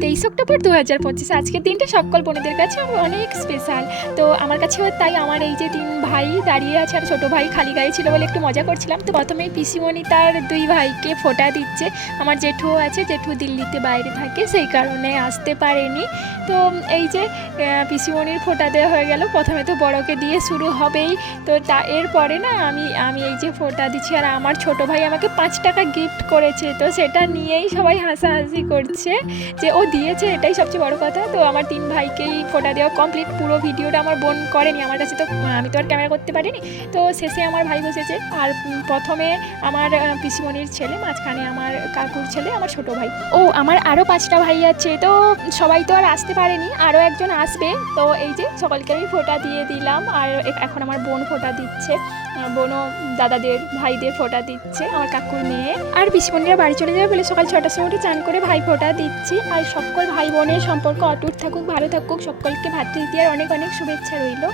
23 October 2025 আজকের দিনটা সকল বোনেদের কাছে অনেক স্পেশাল। তো আমার কাছেও তাই। আমার এই যে 3 ভাই দাঁড়িয়ে আছে আর ছোটো ভাই খালি গায়ে ছিল বলে একটু মজা করছিলাম। তো প্রথমেই পিসিমণি তার 2 ভাইকে ফোঁটা দিচ্ছে। আমার জেঠুও আছে, জেঠু দিল্লিতে বাইরে থাকে, সেই কারণে আসতে পারেনি। তো এই যে পিসিমণির ফোঁটা দেওয়া হয়ে গেল। প্রথমে তো বড়কে দিয়ে শুরু হবেই। তো এরপরে না আমি এই যে ফোঁটা দিচ্ছি আর আমার ছোটো ভাই আমাকে 5 টাকা গিফট করেছে। তো সেটা নিয়েই সবাই হাসাহাসি করছে যে ও দিয়েছে, এটাই সবচেয়ে বড় কথা। তো আমার 3 ভাইকেই ফোঁটা দেওয়া কমপ্লিট। পুরো ভিডিওটা আমার বোন করেনি, আমার কাছে তো আমি তো আর ক্যামেরা করতে পারিনি। তো শেষে আমার ভাই বসেছে আর প্রথমে আমার পিসিমণির ছেলে, মাঝখানে আমার কাকুর ছেলে, আমার ছোটো ভাই। ও আমার আরও 5টা ভাই আছে। তো সবাই তো আর আসতে পারেনি, আরও একজন আসবে। তো এই যে সকলকে আমি ফোঁটা দিয়ে দিলাম আর এখন আমার বোন ফোঁটা দিচ্ছে। বোনও দাদাদের ভাইদের ফোঁটা দিচ্ছে, আমার কাকুর মেয়ে। আর পিসিমণিরা বাড়ি চলে যাবে বলে সকাল 6টার সময় উঠে চান করে ভাই ফোঁটা দিচ্ছি। আর সকল ভাই বোনের সম্পর্ক অটুট থাকুক, ভালো থাকুক, সকলকে ভাতৃদ্বিতীয়ার অনেক অনেক শুভেচ্ছা রইল।